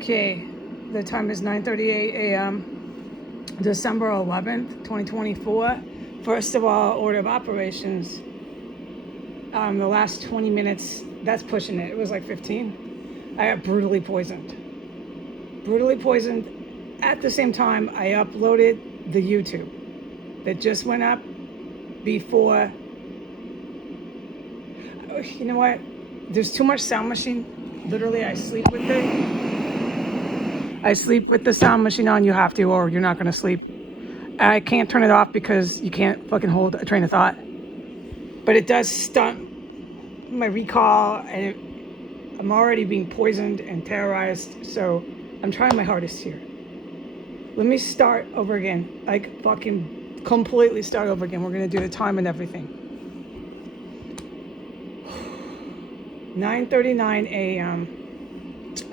Okay, the time is 9:38 a.m. December 11th, 2024. First of all, order of operations. The last 20 minutes, that's pushing it. It was like 15. I got brutally poisoned. Brutally poisoned. At the same time, I uploaded the YouTube that just went up before. You know what? There's too much sound machine. Literally, I sleep with it. I sleep with the sound machine on. You have to, or you're not going to sleep. I can't turn it off because you can't fucking hold a train of thought. But it does stunt my recall, and I'm already being poisoned and terrorized. So I'm trying my hardest here. Let me start over again. Like fucking completely start over again. We're going to do the time and everything. 9:39 a.m.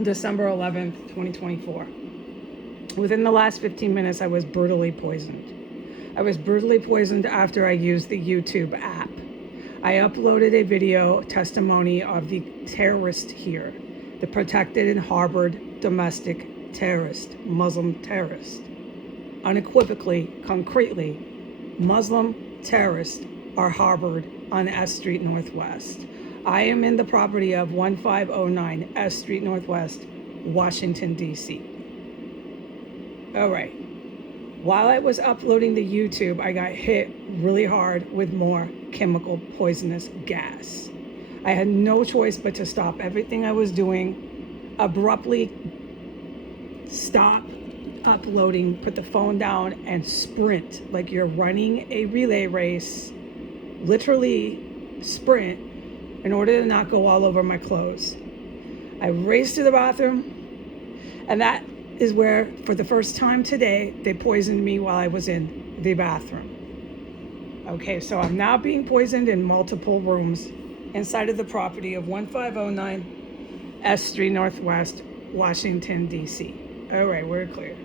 December 11th, 2024. Within the last 15 minutes, I was brutally poisoned. I was brutally poisoned after I used the YouTube app. I uploaded a video testimony of the terrorist here, the protected and harbored domestic terrorist, Muslim terrorist. Unequivocally, concretely, Muslim terrorists are harbored on S Street Northwest. I am in the property of 1509 S Street Northwest, Washington, D.C. All right. While I was uploading the YouTube, I got hit really hard with more chemical poisonous gas. I had no choice but to stop everything I was doing, abruptly stop uploading, put the phone down, and sprint like you're running a relay race, literally sprint, in order to not go all over my clothes. I raced to the bathroom, and that is where, for the first time today, they poisoned me while I was in the bathroom. Okay, so I'm now being poisoned in multiple rooms inside of the property of 1509 S Street Northwest, Washington, D.C. All right, we're clear.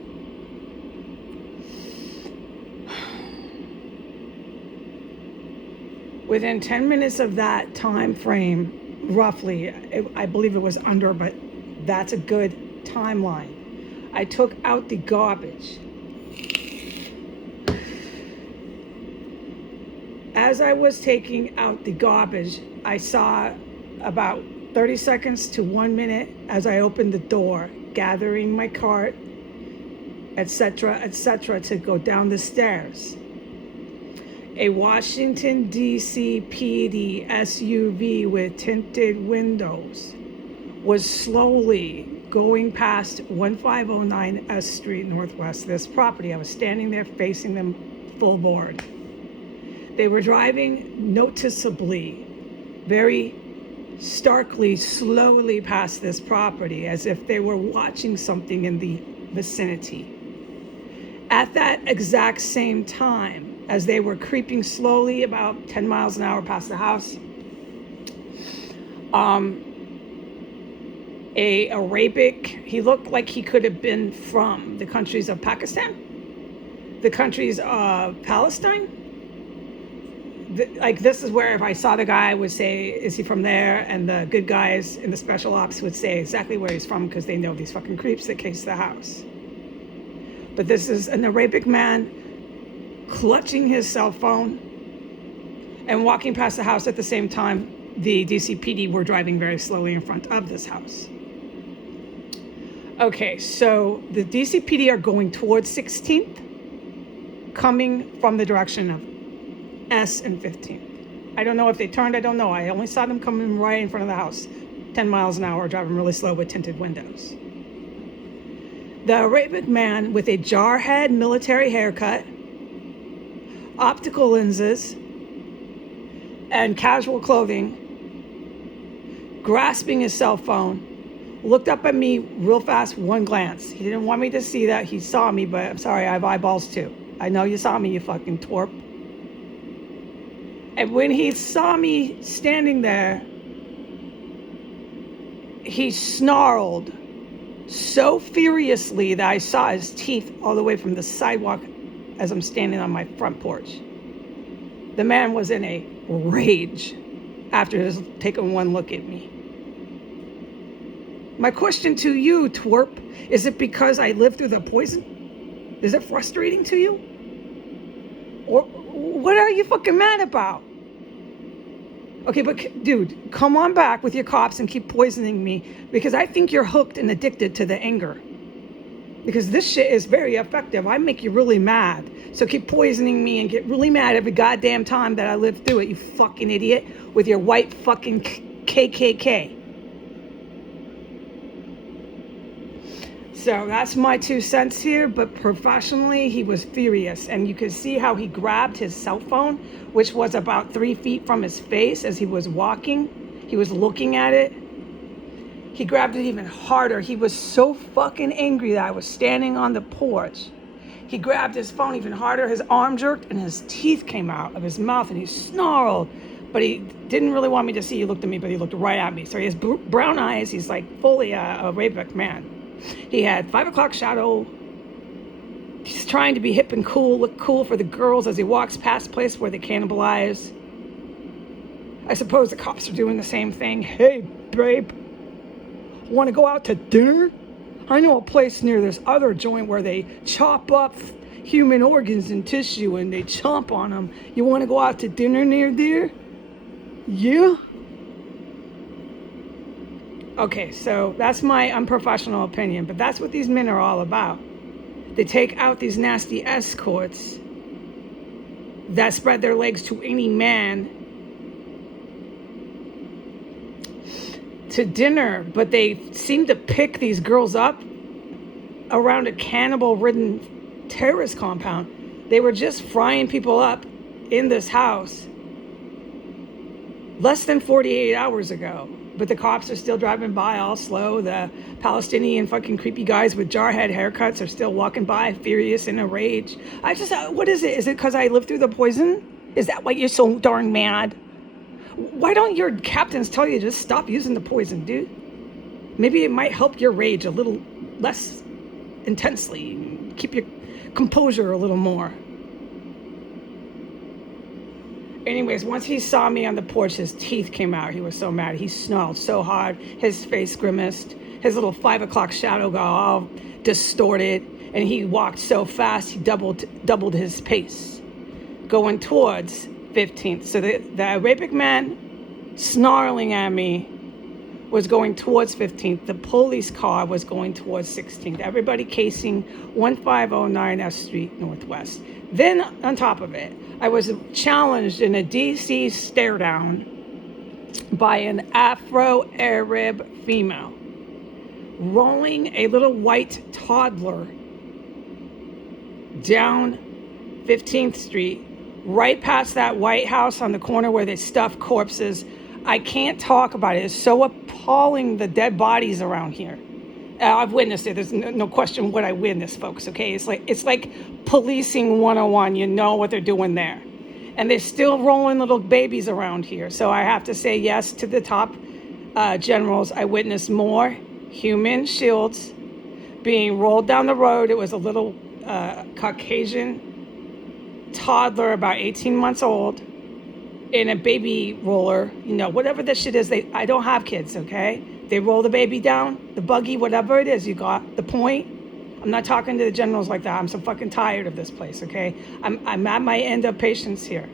Within 10 minutes of that time frame, roughly, I believe it was under, but that's a good timeline. I took out the garbage. As I was taking out the garbage, I saw about 30 seconds to 1 minute as I opened the door, gathering my cart, etc., to go down the stairs. A Washington DCPD SUV with tinted windows was slowly going past 1509 S Street Northwest, this property. I was standing there facing them full board. They were driving noticeably, very starkly, slowly past this property as if they were watching something in the vicinity. At that exact same time, as they were creeping slowly about 10 miles an hour past the house, a Arabic, he looked like he could have been from the countries of Pakistan, the countries of Palestine. Like, this is where if I saw the guy, I would say, is he from there? And the good guys in the special ops would say exactly where he's from because they know these fucking creeps that case the house. But this is an Arabic man clutching his cell phone and walking past the house at the same time. The DCPD were driving very slowly in front of this house. Okay, so the DCPD are going towards 16th, coming from the direction of S and 15th. I don't know if they turned, I don't know. I only saw them coming right in front of the house, 10 miles an hour, driving really slow with tinted windows. The Arabic man with a jarhead military haircut, optical lenses, and casual clothing, grasping his cell phone, looked up at me real fast, one glance. He didn't want me to see that. He saw me, but I'm sorry, I have eyeballs too. I know you saw me, you fucking twerp. And when he saw me standing there, he snarled so furiously that I saw his teeth all the way from the sidewalk as I'm standing on my front porch. The man was in a rage after just taking one look at me. My question to you, twerp, is it because I lived through the poison? Is it frustrating to you? Or what are you fucking mad about? Okay, but dude, come on back with your cops and keep poisoning me, because I think you're hooked and addicted to the anger. Because this shit is very effective. I make you really mad. So keep poisoning me and get really mad every goddamn time that I live through it, you fucking idiot, with your white fucking KKK. So that's my 2 cents here, but professionally, he was furious. And you could see how he grabbed his cell phone, which was about 3 feet from his face as he was walking. He was looking at it. He grabbed it even harder. He was so fucking angry that I was standing on the porch. He grabbed his phone even harder. His arm jerked and his teeth came out of his mouth and he snarled. But he didn't really want me to see. He looked at me, but he looked right at me. So he has brown eyes. He's like fully a Raybeck man. He had 5 o'clock shadow. He's trying to be hip and cool, look cool for the girls as he walks past the place where they cannibalize. I suppose the cops are doing the same thing. Hey, babe, want to go out to dinner? I know a place near this other joint where they chop up human organs and tissue and they chomp on them. You want to go out to dinner near there? Yeah? Okay, so that's my unprofessional opinion, but that's what these men are all about. They take out these nasty escorts that spread their legs to any man to dinner, but they seem to pick these girls up around a cannibal-ridden terrorist compound. They were just frying people up in this house less than 48 hours ago. But the cops are still driving by all slow. The Palestinian fucking creepy guys with jarhead haircuts are still walking by, furious in a rage. What is it? Is it because I lived through the poison? Is that why you're so darn mad? Why don't your captains tell you to just stop using the poison, dude? Maybe it might help your rage a little less intensely. Keep your composure a little more. Anyways, once he saw me on the porch, his teeth came out. He was so mad. He snarled so hard. His face grimaced. His little 5 o'clock shadow got all distorted. And he walked so fast, he doubled his pace, going towards 15th. So the Arabic man snarling at me was going towards 15th. The police car was going towards 16th. Everybody casing 1509 F Street Northwest. Then on top of it, I was challenged in a DC stare down by an Afro Arab female rolling a little white toddler down 15th Street, right past that White House on the corner where they stuff corpses. I can't talk about it. It's so appalling, the dead bodies around here. I've witnessed it. There's no question what I witnessed, folks, okay? It's like policing 101. You know what they're doing there. And they're still rolling little babies around here. So I have to say yes to the top generals. I witnessed more human shields being rolled down the road. It was a little Caucasian toddler, about 18 months old, in a baby roller, whatever this shit is. I don't have kids, okay? They roll the baby down, the buggy, whatever it is. You got the point? I'm not talking to the generals like that. I'm so fucking tired of this place, okay? I'm at my end of patience here.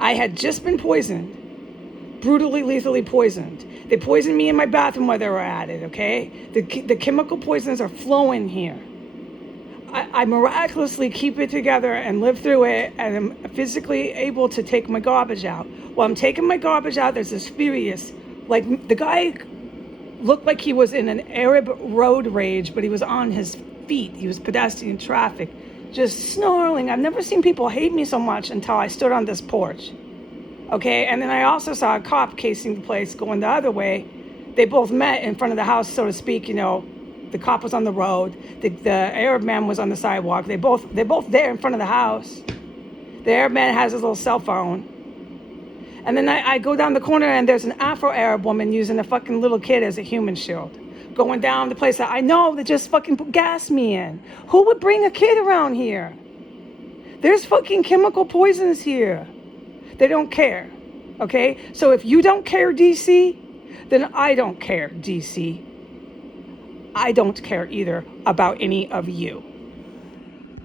I had just been poisoned, brutally, lethally poisoned. They poisoned me in my bathroom while they were at it, okay? The chemical poisons are flowing here. I miraculously keep it together and live through it, and I'm physically able to take my garbage out. While I'm taking my garbage out, there's this furious, like the guy looked like he was in an Arab road rage, but he was on his feet. He was pedestrian traffic, just snarling. I've never seen people hate me so much until I stood on this porch. Okay, and then I also saw a cop casing the place going the other way. They both met in front of the house, so to speak. The cop was on the road. The Arab man was on the sidewalk. They're both there in front of the house. The Arab man has his little cell phone. And then I go down the corner and there's an Afro-Arab woman using a fucking little kid as a human shield. Going down the place that I know that just fucking gassed me in. Who would bring a kid around here? There's fucking chemical poisons here. They don't care, okay? So if you don't care, DC, then I don't care, DC. I don't care either about any of you.